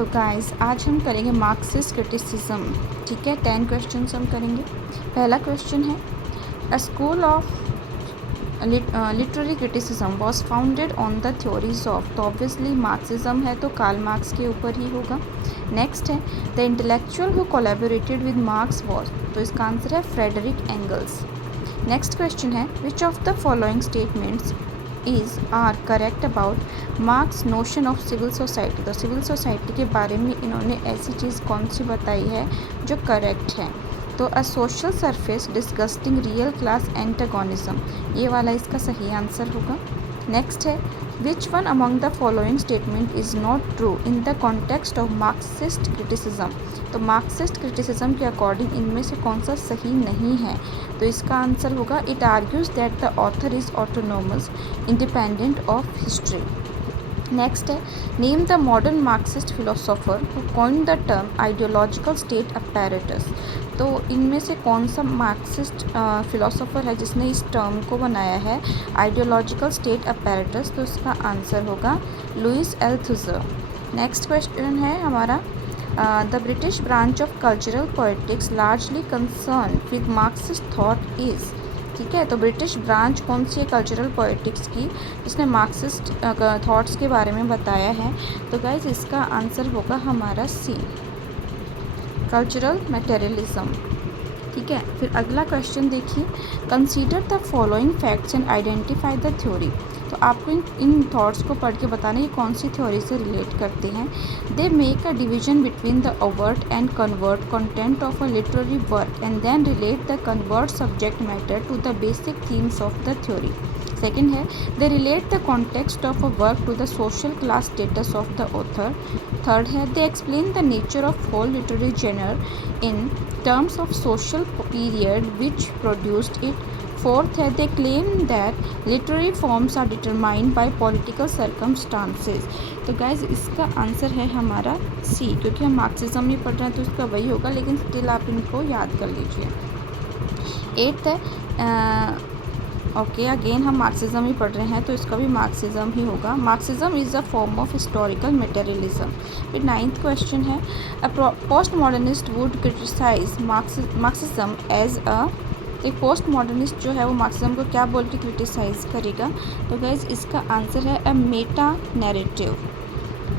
तो गाइस आज हम करेंगे मार्क्सिस्ट क्रिटिसिज्म। ठीक है, 10 क्वेश्चंस हम करेंगे। पहला क्वेश्चन है, अ school of literary criticism was founded on the theories of, तो ऑब्वियसली मार्क्सिज्म है तो कार्ल मार्क्स के ऊपर ही होगा। नेक्स्ट है, the intellectual who collaborated with Marx was, तो इसका आंसर है फ्रेडरिक एंगल्स। नेक्स्ट क्वेश्चन है, which of the following statements are correct about Marx notion of civil society, तो सिविल सोसाइटी के बारे में इन्होंने ऐसी चीज़ कौन सी बताई है जो करेक्ट है। तो a social surface disgusting real class antagonism, ये वाला इसका सही आंसर होगा। नेक्स्ट है, which one among the following statement is not true in the context of Marxist criticism, तो मार्क्सिस्ट क्रिटिसिज्म के अकॉर्डिंग इनमें से कौन सा सही नहीं है, तो इसका आंसर होगा it argues that the author is autonomous independent of history. Next है, name the modern Marxist philosopher who coined the term ideological state apparatus, तो इनमें से कौन सा मार्क्सिस्ट फिलोसोफर है जिसने इस टर्म को बनाया है आइडियोलॉजिकल स्टेट अपैरेटस, तो इसका आंसर होगा लुइस एल्थुजर। नेक्स्ट क्वेश्चन है हमारा, the British branch of cultural poetics largely concern with Marxist thought is, ठीक है, तो ब्रिटिश ब्रांच कौन सी है कल्चरल पोएटिक्स की जिसने मार्क्सिस्ट थॉट्स के बारे में बताया है, तो गाइज इसका आंसर होगा हमारा सी, कल्चरल मटेरियलिज्म। ठीक है, फिर अगला क्वेश्चन देखिए, consider the following facts and identify the theory, तो आपको इन थॉट्स को पढ़ के बताना है ये कौन सी थ्योरी से रिलेट करते हैं। They make a division between the overt and convert content of a literary work and then relate the convert subject matter to the basic themes of the theory. Second है, they relate the context of a work to the social class status of the author. Third है, they explain the nature of whole literary genre in terms of social period which produced it. Fourth है, they claim that literary forms are determined by political circumstances, तो guys इसका answer है हमारा सी, क्योंकि हम Marxism नहीं पढ़ रहे हैं तो इसका वही होगा, लेकिन स्टिल आप इनको याद कर लीजिए। एट्थ है, ओके अगेन हम मार्क्सिज्म ही पढ़ रहे हैं तो इसका भी मार्क्सिज्म ही होगा, Marxism is a form of historical materialism. फिर नाइन्थ क्वेश्चन है, a post modernist would criticise Marxism as a, एक पोस्ट मॉडर्निस्ट जो है वो मार्क्सिज्म को क्या बोल के क्रिटिसाइज करेगा, तो गाइज इसका आंसर है अ मेटा नैरेटिव।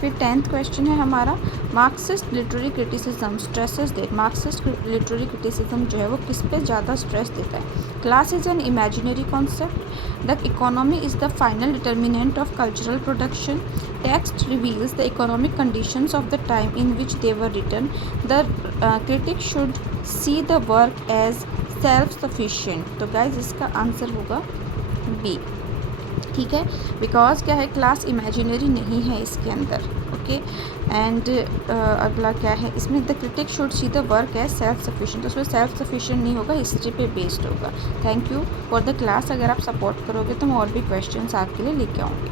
फिर 10th क्वेश्चन है हमारा, Marxist literary criticism stresses that, Marxist literary criticism जो है वो किस पे ज़्यादा स्ट्रेस देता है। Class is an imaginary concept, the economy is the final determinant of cultural production, text reveals the economic conditions of the time in which they were written, the critic should see the work as self sufficient, तो guys इसका answer होगा B. ठीक है, because क्या है class imaginary नहीं है इसके अंदर। ओके एंड अगला क्या है इसमें, the critic should see the work as self sufficient, तो उसमें सेल्फ सफिशिएंट नहीं होगा, हिस्ट्री पे बेस्ड होगा। Thank you for the class, अगर आप सपोर्ट करोगे तो मैं और भी क्वेश्चंस आपके लिए लेके आऊँगी।